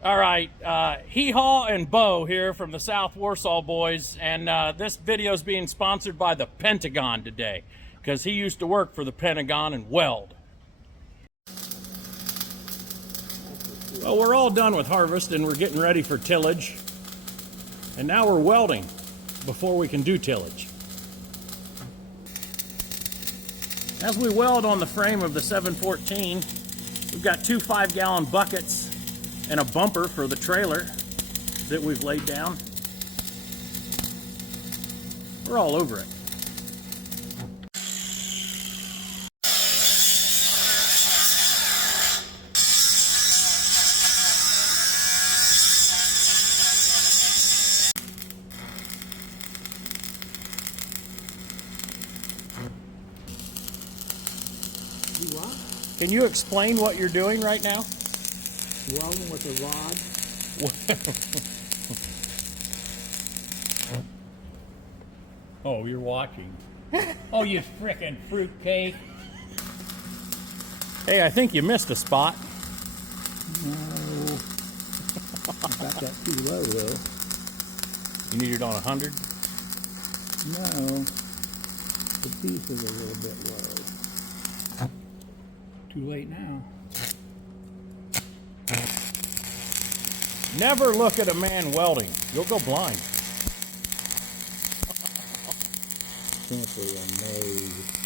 All right, Hee Haw and Bo here from the South Warsaw Boys, and this video is being sponsored by the Pentagon today, because he used to work for the Pentagon and weld. Well, we're all done with harvest and we're getting ready for tillage, and now we're welding before we can do tillage. As we weld on the frame of the 714, we've got two 5-gallon buckets and a bumper for the trailer that we've laid down. We're all over it. You what? Can you explain what you're doing right now? Welding with a rod. Oh, you're watching. Oh, you frickin' fruitcake. Hey, I think you missed a spot. No. Got that too low though. You need it on 100? No. The piece is a little bit low. Too late now. Never look at a man welding. You'll go blind. Simply amazed.